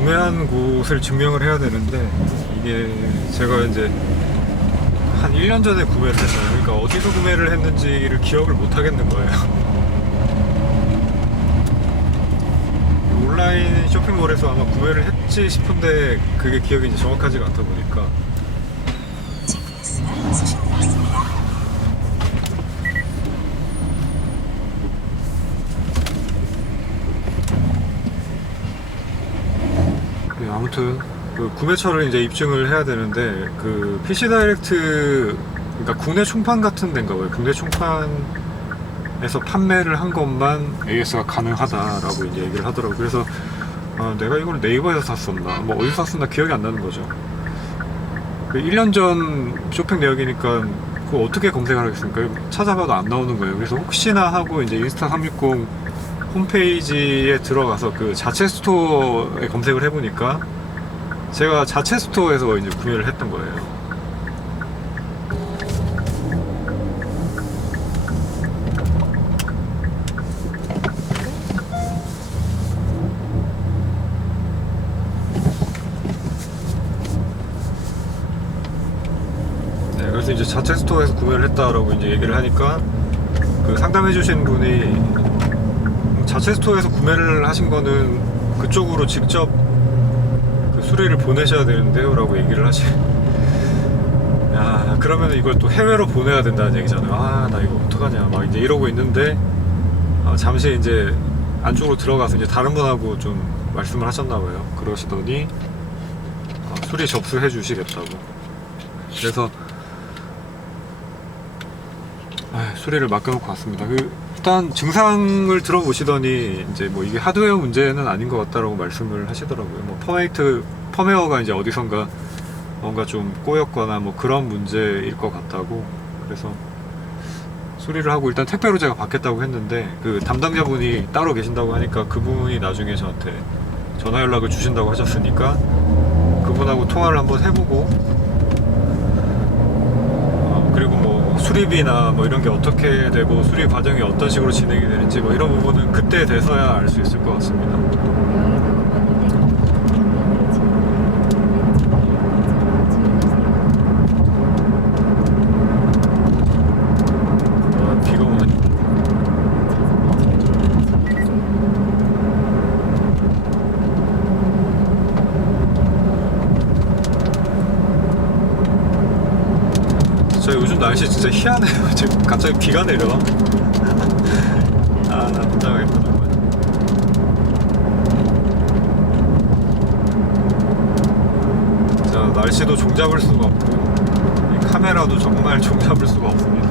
구매한 곳을 증명을 해야 되는데, 이게 제가 이제 한 1년 전에 구매를 했어요. 그러니까 어디서 구매를 했는지를 기억을 못 하겠는 거예요. 온라인 쇼핑몰에서 아마 구매를 했지 싶은데 그게 기억이 이제 정확하지가 않다 보니까. 네, 아무튼 그 구매처를 이제 입증을 해야 되는데, 그 PC 다이렉트, 그러니까 국내 총판 같은 데인가 봐요. 국내 총판에서 판매를 한 것만 AS가 가능하다라고 이제 얘기를 하더라고요. 그래서 내가 이걸 네이버에서 샀었나 뭐 어디서 샀었나 기억이 안 나는 거죠. 그 1년 전 쇼핑 내역이니까 그거 어떻게 검색을 하겠습니까? 찾아봐도 안 나오는 거예요. 그래서 혹시나 하고 이제 인스타360 홈페이지에 들어가서 그 자체 스토어에 검색을 해보니까 제가 자체 스토어에서 이제 구매를 했던 거예요. 네, 그래서 이제 자체 스토어에서 구매를 했다라고 이제 얘기를 하니까 그 상담해주신 분이 자체 스토어에서 구매를 하신 거는 그쪽으로 직접 그 수리를 보내셔야 되는데요 라고 얘기를 야, 그러면 이걸 또 해외로 보내야 된다는 얘기잖아요. 아, 나 이거 어떡하냐 막 이제 이러고 있는데, 잠시 이제 안쪽으로 들어가서 이제 다른 분하고 좀 말씀을 하셨나봐요. 그러시더니 수리 접수해 주시겠다고. 그래서 수리를 맡겨놓고 왔습니다. 일단 증상을 들어보시더니 이제 뭐 이게 하드웨어 문제는 아닌 것 같다라고 말씀을 하시더라고요. 뭐 펌웨어가 이제 어디선가 뭔가 좀 꼬였거나 뭐 그런 문제일 것 같다고. 그래서 수리를 하고 일단 택배로 제가 받겠다고 했는데, 그 담당자분이 따로 계신다고 하니까 그분이 나중에 저한테 전화 연락을 주신다고 하셨으니까 그분하고 통화를 한번 해보고, 그리고 뭐 수리비나 뭐 이런 게 어떻게 되고 수리 과정이 어떤 식으로 진행이 되는지 뭐 이런 부분은 그때 돼서야 알 수 있을 것 같습니다. 비가 오네. 저 요즘 날씨 진짜 희한해요. 지금 갑자기 비가 내려. 나 못 나가겠다 정말. 자, 날씨도 종잡을 수가 없고 이 카메라도 정말 종잡을 수가 없습니다.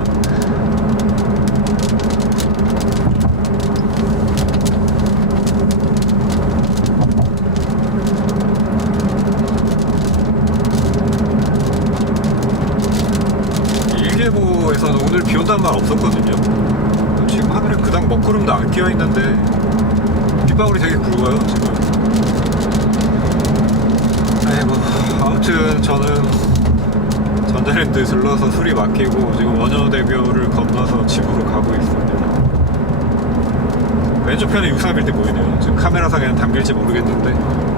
일기예보에서는 오늘 비 온다는 말 없었거든요. 지금 하늘에 그닥 먹구름도 안 끼어 있는데 빗방울이 되게 굵어요 지금. 아이고, 아무튼 저는 전자랜드 들러서 수리 맡기고 지금 원효대교를 건너서 집으로 가고 있습니다. 왼쪽 편에 63일대 보이네요. 지금 카메라상에는 담길지 모르겠는데.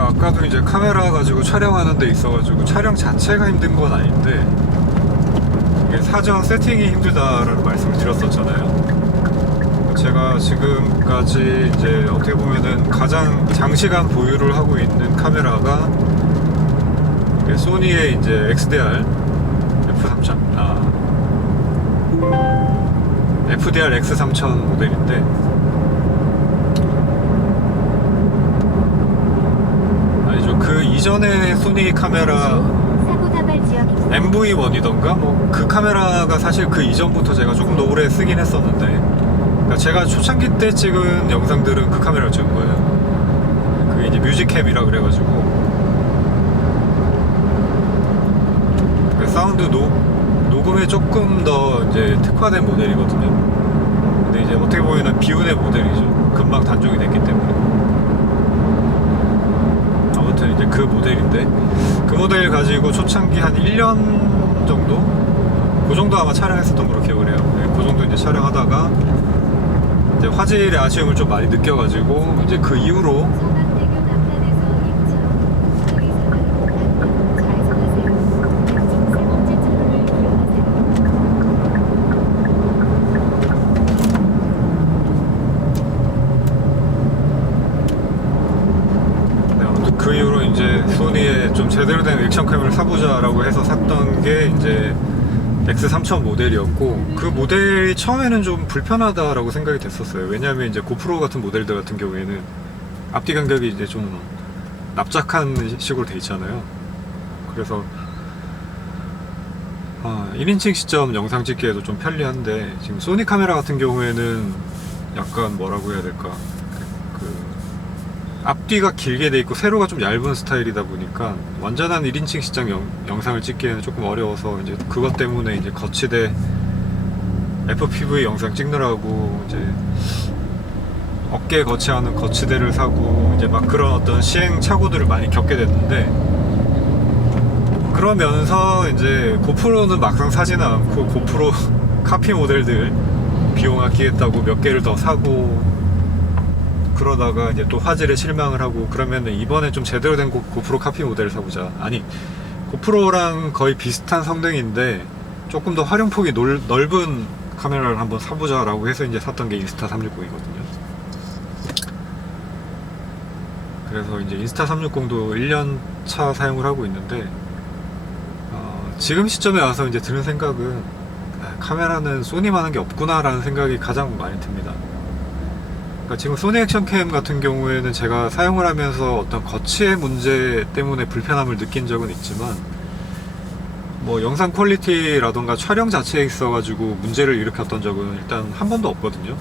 아까도 이제 카메라 가지고 촬영하는 데 있어가지고 촬영 자체가 힘든 건 아닌데 이게 사전 세팅이 힘들다라는 말씀을 드렸었잖아요. 제가 지금까지 이제 어떻게 보면은 가장 장시간 보유를 하고 있는 카메라가 소니의 이제 XDR FDR X3000 모델인데, 그 이전에 소니 카메라 MV1이던가 뭐 그 카메라가 사실 그 이전부터 제가 조금 더 오래 쓰긴 했었는데, 그러니까 제가 초창기 때 찍은 영상들은 그 카메라를 찍은 거예요. 그게 이제 뮤직캠이라 그래가지고 사운드 녹음에 조금 더 이제 특화된 모델이거든요. 근데 이제 어떻게 보면 비운의 모델이죠. 금방 단종이 됐기 때문에. 그 모델인데, 그 모델 가지고 초창기 한 1년 정도? 그 정도 아마 촬영했었던 걸로 기억을 해요. 네, 그 정도 이제 촬영하다가 이제 화질의 아쉬움을 좀 많이 느껴가지고 이제 그 이후로 서강대교 남단에서 인천, 수의사가 좌회전하세요. 왼쪽 세 번째 차로를 이용하세요. 네, 아무튼 그 이후로 이제 소니의 좀 제대로 된 액션캠을 사보자라고 해서 샀던 게 이제 X3000 모델이었고, 그 모델이 처음에는 좀 불편하다라고 생각이 됐었어요. 왜냐하면 이제 고프로 같은 모델들 같은 경우에는 앞뒤 간격이 이제 좀 납작한 식으로 돼 있잖아요. 그래서 1인칭 시점 영상 찍기에도 좀 편리한데, 지금 소니 카메라 같은 경우에는 약간 뭐라고 해야 될까, 그 앞뒤가 길게 돼 있고 세로가 좀 얇은 스타일이다 보니까 완전한 1인칭 시점 영상을 찍기에는 조금 어려워서, 이제 그것 때문에 이제 거치대 FPV 영상 찍느라고 이제 어깨에 거치하는 거치대를 사고 이제 막 그런 어떤 시행착오들을 많이 겪게 됐는데, 그러면서 이제 고프로는 막상 사지는 않고 고프로 카피 모델들 비용 아끼겠다고 몇 개를 더 사고, 그러다가 이제 또 화질에 실망을 하고, 그러면은 이번에 좀 제대로 된 고프로 카피 모델을 사보자. 아니, 고프로랑 거의 비슷한 성능인데 조금 더 활용폭이 넓은 카메라를 한번 사보자라고 해서 이제 샀던 게 인스타 360이거든요. 그래서 이제 인스타 360도 1년 차 사용을 하고 있는데, 지금 시점에 와서 이제 드는 생각은 카메라는 소니만한 게 없구나 라는 생각이 가장 많이 듭니다. 그러니까 지금 소니 액션캠 같은 경우에는 제가 사용을 하면서 어떤 거치의 문제 때문에 불편함을 느낀 적은 있지만, 뭐 영상 퀄리티라던가 촬영 자체에 있어가지고 문제를 일으켰던 적은 일단 한 번도 없거든요.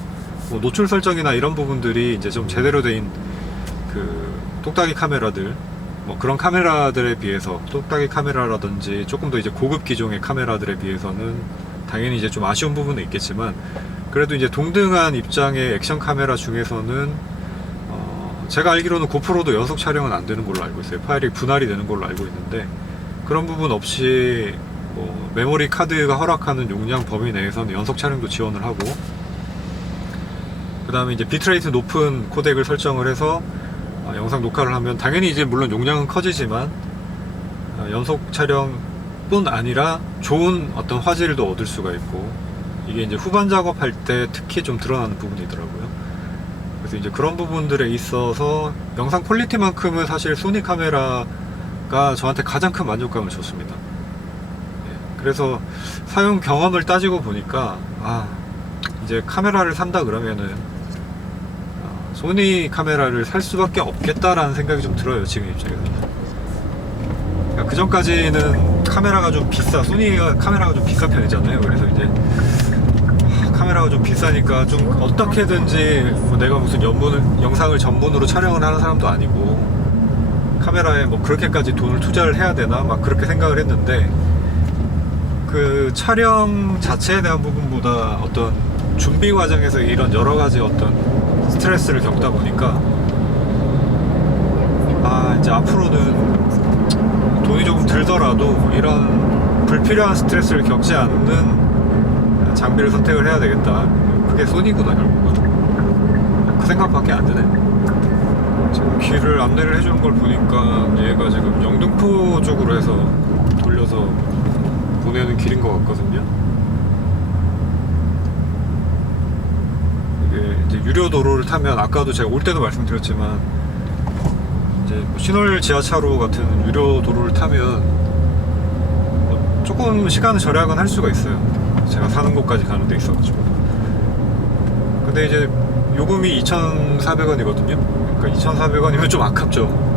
뭐 노출 설정이나 이런 부분들이 이제 좀 제대로 된 그 똑딱이 카메라들, 뭐 그런 카메라들에 비해서, 똑딱이 카메라라든지 조금 더 이제 고급 기종의 카메라들에 비해서는 당연히 이제 좀 아쉬운 부분은 있겠지만, 그래도 이제 동등한 입장의 액션 카메라 중에서는 제가 알기로는 고프로도 연속 촬영은 안 되는 걸로 알고 있어요. 파일이 분할이 되는 걸로 알고 있는데, 그런 부분 없이 뭐 메모리 카드가 허락하는 용량 범위 내에서는 연속 촬영도 지원을 하고, 그 다음에 이제 비트레이트 높은 코덱을 설정을 해서 영상 녹화를 하면 당연히 이제 물론 용량은 커지지만 연속 촬영뿐 아니라 좋은 어떤 화질도 얻을 수가 있고, 이게 이제 후반 작업할 때 특히 좀 드러나는 부분이더라고요. 그래서 이제 그런 부분들에 있어서 영상 퀄리티만큼은 사실 소니 카메라가 저한테 가장 큰 만족감을 줬습니다. 그래서 사용 경험을 따지고 보니까 이제 카메라를 산다 그러면은 소니 카메라를 살 수밖에 없겠다라는 생각이 좀 들어요, 지금 입장에서. 그러니까 그 전까지는 카메라가 좀 비싸, 소니가 카메라가 좀 비싼 편이잖아요. 그래서 이제 카메라가 좀 비싸니까 좀 어떻게든지 뭐 내가 무슨 영상을 전문으로 촬영을 하는 사람도 아니고 카메라에 뭐 그렇게까지 돈을 투자를 해야 되나 막 그렇게 생각을 했는데, 그 촬영 자체에 대한 부분보다 어떤 준비 과정에서 이런 여러 가지 어떤 스트레스를 겪다 보니까 이제 앞으로는 돈이 조금 들더라도 이런 불필요한 스트레스를 겪지 않는 장비를 선택을 해야 되겠다. 그게 소니구나 결국은. 그 생각밖에 안 드네. 지금 길을 안내를 해주는 걸 보니까 얘가 지금 영등포 쪽으로 해서 돌려서 보내는 길인 것 같거든요. 이게 이제 유료 도로를 타면, 아까도 제가 올 때도 말씀드렸지만 이제 뭐 신월 지하차로 같은 유료 도로를 타면 뭐 조금 시간을 절약은 할 수가 있어요. 제가 사는 곳까지 가는 데 있어가지고. 근데 이제 요금이 2,400원이거든요. 그러니까 2,400원이면 좀 아깝죠.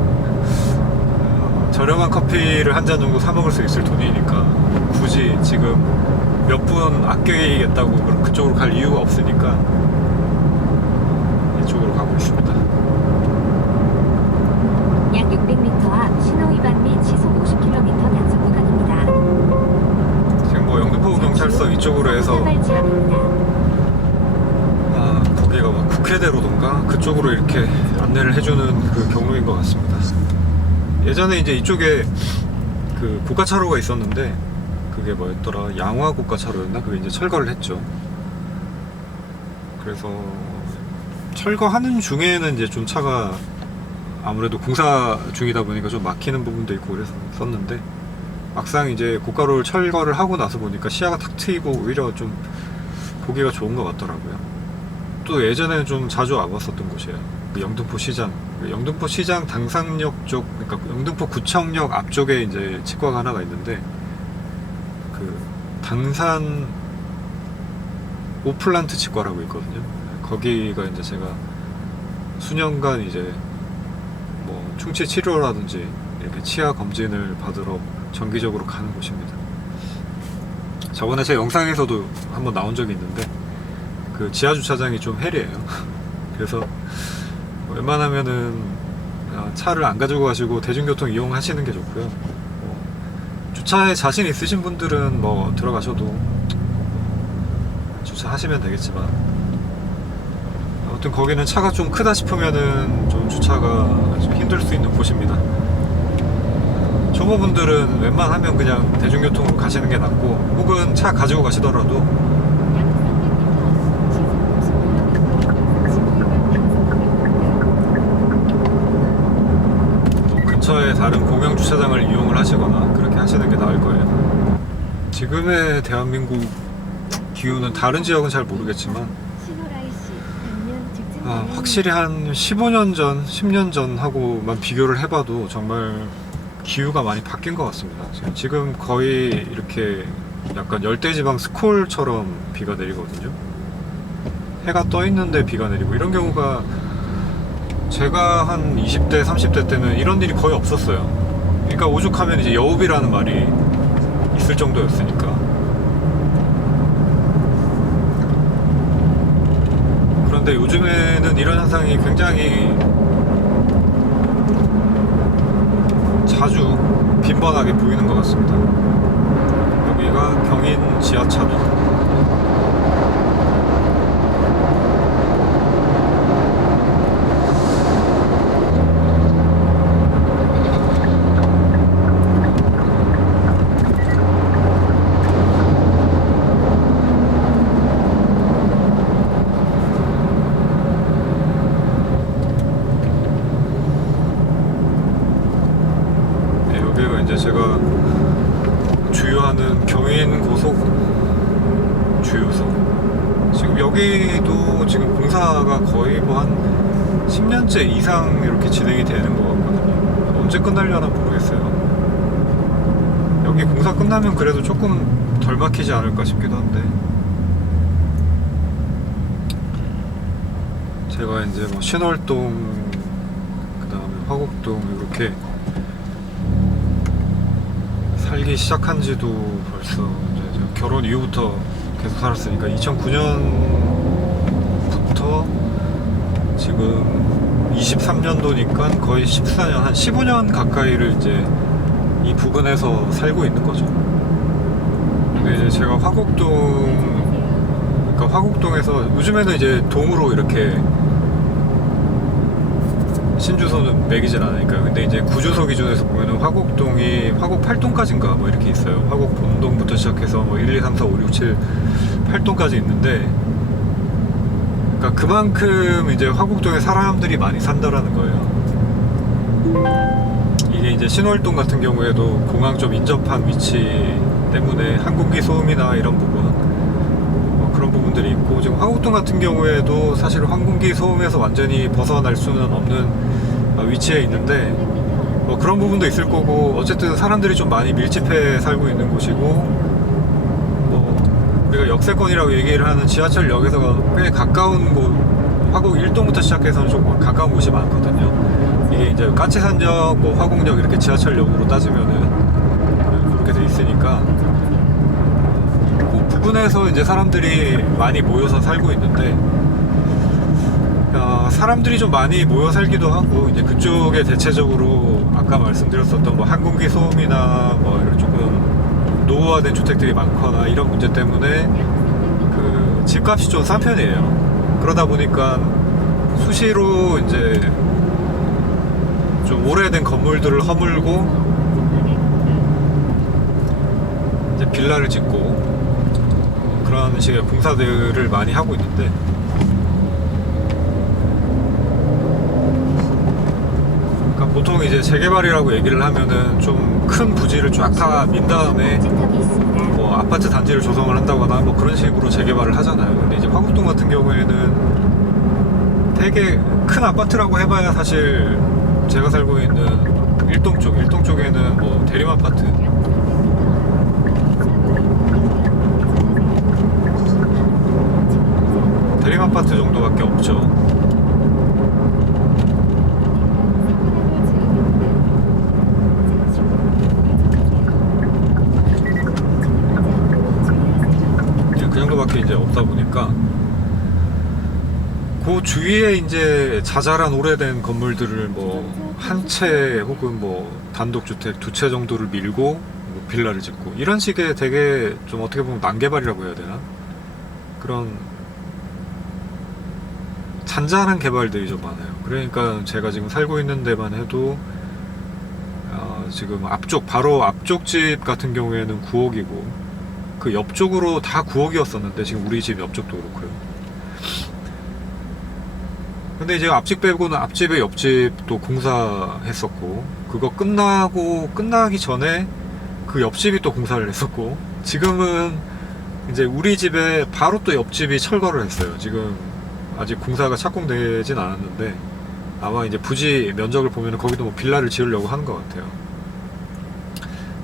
저렴한 커피를 한 잔 정도 사 먹을 수 있을 돈이니까 굳이 지금 몇 분 아껴야겠다고 그쪽으로 갈 이유가 없으니까 이쪽으로 가고 있습니다. 약 600m 앞 신호위반 및 시속 50km 단속 구간입니다. 지금 뭐 영등포 경찰서 이쪽으로 해서 거기가 막 국회대로던가 그쪽으로 이렇게 안내를 해주는 그 경로인 것 같습니다. 예전에 이제 이쪽에 그 고가차로가 있었는데 그게 뭐였더라, 양화 고가차로였나? 그게 이제 철거를 했죠. 그래서 철거하는 중에는 이제 좀 차가 아무래도 공사 중이다 보니까 좀 막히는 부분도 있고 그랬었는데, 막상 이제 고가로를 철거를 하고 나서 보니까 시야가 탁 트이고 오히려 좀 보기가 좋은 것 같더라고요. 또 예전에는 좀 자주 와봤었던 곳이에요. 그 영등포 시장, 영등포 시장 당산역 쪽, 그러니까 영등포 구청역 앞쪽에 이제 치과가 하나가 있는데, 그 당산 오플란트 치과라고 있거든요. 거기가 이제 제가 수년간 이제 뭐 충치 치료라든지 이렇게 치아 검진을 받으러 정기적으로 가는 곳입니다. 저번에 제 영상에서도 한번 나온 적이 있는데 그 지하 주차장이 좀 헬이에요. 그래서 웬만하면은 차를 안 가지고 가시고 대중교통 이용하시는 게 좋고요. 주차에 자신 있으신 분들은 뭐 들어가셔도 주차하시면 되겠지만, 아무튼 거기는 차가 좀 크다 싶으면은 좀 주차가 좀 힘들 수 있는 곳입니다. 초보분들은 웬만하면 그냥 대중교통으로 가시는 게 낫고, 혹은 차 가지고 가시더라도 근처에 다른 공영 주차장을 이용을 하시거나 그렇게 하시는 게 나을 거예요. 지금의 대한민국 기후는 다른 지역은 잘 모르겠지만 확실히 한 15년 전, 10년 전 하고만 비교를 해봐도 정말 기후가 많이 바뀐 것 같습니다. 지금 거의 이렇게 약간 열대지방 스콜처럼 비가 내리거든요. 해가 떠 있는데 비가 내리고, 이런 경우가 제가 한 20대, 30대 때는 이런 일이 거의 없었어요. 그러니까 오죽하면 이제 여우비라는 말이 있을 정도였으니까. 그런데 요즘에는 이런 현상이 굉장히 자주 빈번하게 보이는 것 같습니다. 여기가 경인 지하차도. 이제 제가 주유하는 경인 고속 주유소, 지금 여기도 지금 공사가 거의 뭐 한 10년째 이상 이렇게 진행이 되는 것 같거든요. 언제 끝날려나 모르겠어요. 여기 공사 끝나면 그래도 조금 덜 막히지 않을까 싶기도 한데, 제가 이제 뭐 신월동, 그 다음에 화곡동 이렇게 살기 시작한 지도 벌써 이제 결혼 이후부터 계속 살았으니까 2009년부터 지금 23년도니까 거의 14년, 한 15년 가까이를 이제 이 부근에서 살고 있는 거죠. 근데 이제 제가 그러니까 화곡동에서 요즘에는 이제 동으로 이렇게 신주소는 매기질 않으니까요. 근데 이제 구주소 기준에서 보면은 화곡동이 화곡 8동까지인가 뭐 이렇게 있어요. 화곡 본동부터 시작해서 뭐 1, 2, 3, 4, 5, 6, 7, 8동까지 있는데, 그러니까 그만큼 이제 화곡동에 사람들이 많이 산다라는 거예요. 이게 이제 신월동 같은 경우에도 공항 좀 인접한 위치 때문에 항공기 소음이나 이런 부분, 그런 부분들이 있고, 지금 화곡동 같은 경우에도 사실 항공기 소음에서 완전히 벗어날 수는 없는 위치에 있는데, 뭐 그런 부분도 있을 거고, 어쨌든 사람들이 좀 많이 밀집해 살고 있는 곳이고, 뭐 우리가 역세권이라고 얘기를 하는 지하철역에서 꽤 가까운 곳, 화곡 1동부터 시작해서는 좀 가까운 곳이 많거든요. 이게 이제 까치산역, 뭐 화곡역 이렇게 지하철역으로 따지면은 그렇게 돼 있으니까 그 부분에서 이제 사람들이 많이 모여서 살고 있는데, 사람들이 좀 많이 모여 살기도 하고, 이제 그쪽에 대체적으로 아까 말씀드렸었던 뭐 항공기 소음이나 뭐 이런 조금 노후화된 주택들이 많거나 이런 문제 때문에 그 집값이 좀 싼 편이에요. 그러다 보니까 수시로 이제 좀 오래된 오래된 건물들을 허물고 이제 빌라를 짓고 그런 식의 공사들을 많이 하고 있는데, 그러니까 보통 이제 재개발이라고 얘기를 하면은 좀 큰 부지를 쫙 다 민 다음에 목적이 있습니다. 뭐 아파트 단지를 조성을 한다거나 뭐 그런 식으로 재개발을 하잖아요. 근데 이제 화곡동 같은 경우에는 되게 큰 아파트라고 해봐야 사실 제가 살고 있는 일동 쪽에는 뭐 대림 아파트, 대림 아파트 정도밖에 없죠. 그 정도밖에 이제 없다 보니까 그 주위에 이제 자잘한 오래된 건물들을 뭐 한 채 혹은 뭐 단독주택 2채 정도를 밀고 뭐 빌라를 짓고 이런 식의 되게 좀 어떻게 보면 난개발이라고 해야 되나? 그런 잔잔한 개발들이 좀 많아요. 그러니까 제가 지금 살고 있는 데만 해도 지금 바로 앞쪽 집 같은 경우에는 9억이고 그 옆쪽으로 다 9억이었었는데 지금 우리 집 옆쪽도 그렇고요. 근데 이제 앞집 빼고는 앞집에 옆집도 공사했었고, 그거 끝나기 전에 그 옆집이 또 공사를 했었고, 지금은 이제 우리 집에 바로 또 옆집이 철거를 했어요. 지금 아직 공사가 착공되진 않았는데 아마 이제 부지 면적을 보면 거기도 뭐 빌라를 지으려고 하는 것 같아요.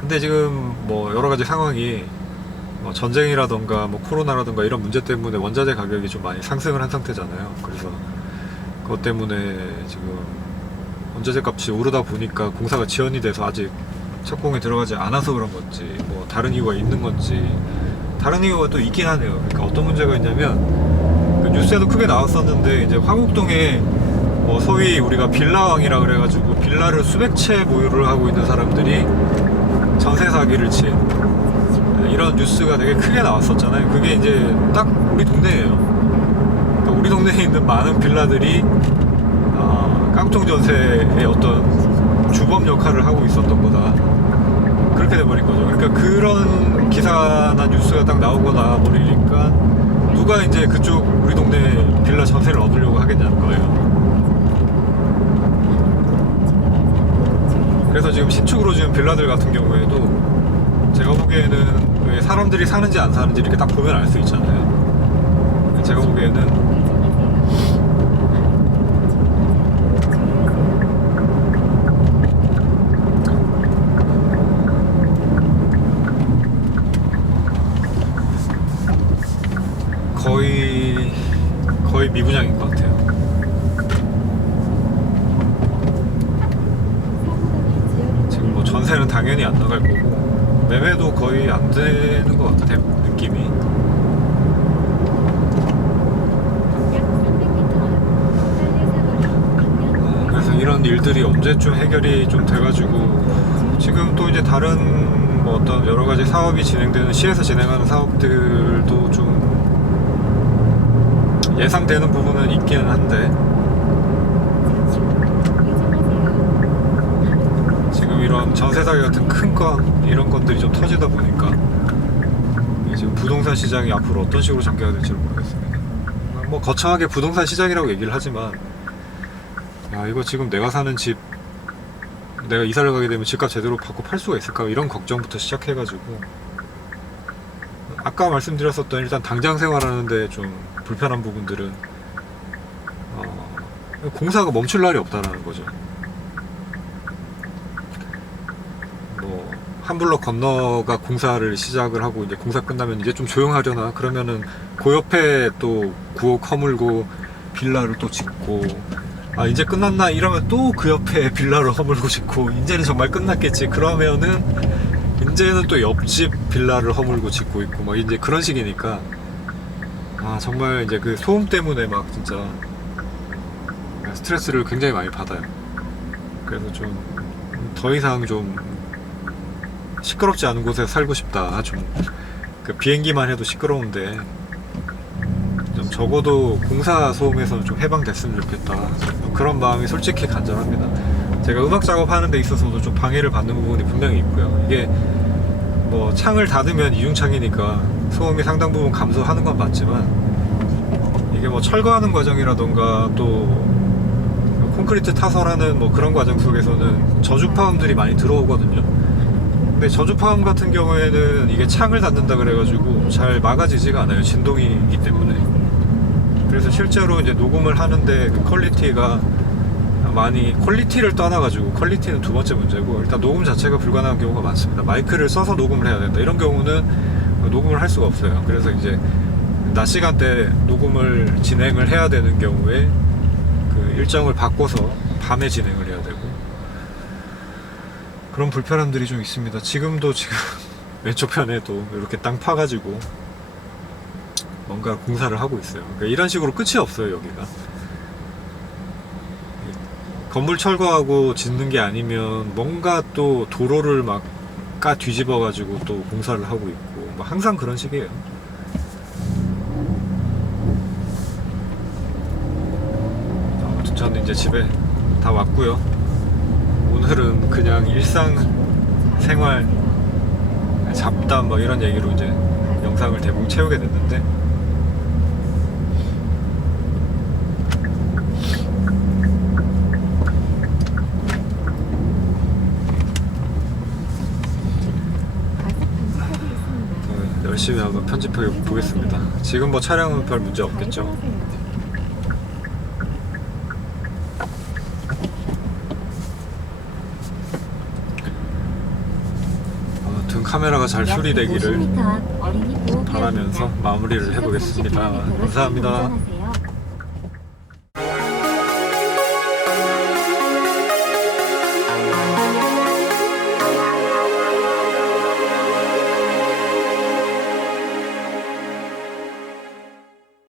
근데 지금 뭐 여러 가지 상황이 뭐 전쟁이라던가 뭐 코로나라던가 이런 문제 때문에 원자재 가격이 좀 많이 상승을 한 상태잖아요. 그래서 그것 때문에 지금 원자재 값이 오르다 보니까 공사가 지연이 돼서 아직 착공에 들어가지 않아서 그런 건지 뭐 다른 이유가 있는 건지, 다른 이유가 또 있긴 하네요. 그러니까 어떤 문제가 있냐면 그 뉴스에도 크게 나왔었는데 이제 화곡동에 뭐 소위 우리가 빌라왕이라 그래가지고 빌라를 수백 채 보유를 하고 있는 사람들이 전세 사기를 친 이런 뉴스가 되게 크게 나왔었잖아요. 그게 이제 딱 우리 동네예요. 그러니까 우리 동네에 있는 많은 빌라들이 깡통 전세의 어떤 주범 역할을 하고 있었던 거다, 그렇게 돼버린 거죠. 그러니까 그런 기사나 뉴스가 딱 나오고 나버리니까 누가 이제 그쪽 우리 동네 빌라 전세를 얻으려고 하겠냐는 거예요. 그래서 지금 신축으로 지은 빌라들 같은 경우에도 제가 보기에는 왜 사람들이 사는지 안 사는지 이렇게 딱 보면 알 수 있잖아요. 제가 보기에는 거의 미분양인 것 같아요. 지금 뭐 전세는 당연히 안 나갈 거고 매매도 거의 안 되는 것 같아요, 느낌이. 그래서 이런 일들이 언제쯤 해결이 좀 돼가지고 지금 또 이제 다른 뭐 어떤 여러 가지 사업이 진행되는 시에서 진행하는 사업들도 좀 예상되는 부분은 있기는 한데 지금 이런 전세 사기 같은 큰 건 이런 것들이 좀 터지다 보니까 지금 부동산 시장이 앞으로 어떤 식으로 전개가 될지 모르겠습니다. 뭐 거창하게 부동산 시장이라고 얘기를 하지만 이거 지금 내가 사는 집, 내가 이사를 가게 되면 집값 제대로 받고 팔 수가 있을까, 이런 걱정부터 시작해가지고 아까 말씀드렸었던 일단 당장 생활하는데 좀 불편한 부분들은 공사가 멈출 날이 없다라는 거죠. 뭐 한 블록 건너가 공사를 시작을 하고 이제 공사 끝나면 이제 좀 조용하려나 그러면은 그 옆에 또 9억 허물고 빌라를 또 짓고, 이제 끝났나 이러면 또 그 옆에 빌라를 허물고 짓고, 이제는 정말 끝났겠지 그러면은 이제는 또 옆집 빌라를 허물고 짓고 있고 막 이제 그런 식이니까 정말 이제 그 소음 때문에 막 진짜 스트레스를 굉장히 많이 받아요. 그래서 좀 더 이상 좀 시끄럽지 않은 곳에 살고 싶다. 좀 그 비행기만 해도 시끄러운데 좀 적어도 공사 소음에서는 좀 해방됐으면 좋겠다. 그런 마음이 솔직히 간절합니다. 제가 음악 작업하는 데 있어서도 좀 방해를 받는 부분이 분명히 있고요. 이게 뭐 창을 닫으면 이중창이니까 소음이 상당 부분 감소하는 건 맞지만 이게 뭐 철거하는 과정이라던가 또 콘크리트 타설하는 뭐 그런 과정 속에서는 저주파음들이 많이 들어오거든요. 근데 저주파음 같은 경우에는 이게 창을 닫는다 그래가지고 잘 막아지지가 않아요. 진동이 있기 때문에. 그래서 실제로 이제 녹음을 하는데 그 퀄리티가 많이, 퀄리티를 떠나가지고, 퀄리티는 두 번째 문제고, 일단 녹음 자체가 불가능한 경우가 많습니다. 마이크를 써서 녹음을 해야 된다 이런 경우는 녹음을 할 수가 없어요. 그래서 이제 낮 시간대 녹음을 진행을 해야 되는 경우에 그 일정을 바꿔서 밤에 진행을 해야 되고, 그런 불편함들이 좀 있습니다. 지금 왼쪽 편에도 이렇게 땅 파가지고 뭔가 공사를 하고 있어요. 그러니까 이런 식으로 끝이 없어요. 여기가 건물 철거하고 짓는 게 아니면 뭔가 또 도로를 막 까 뒤집어 가지고 또 공사를 하고 있고, 뭐 항상 그런 식이에요. 아무튼 저는 이제 집에 다 왔고요. 오늘은 그냥 일상생활 잡담 뭐 이런 얘기로 이제 영상을 대부분 채우게 됐는데, 열심히 한번 편집해 보겠습니다. 지금 뭐 촬영은 별 문제 없겠죠. 아무튼 카메라가 잘 수리되기를 바라면서 마무리를 해보겠습니다. 감사합니다.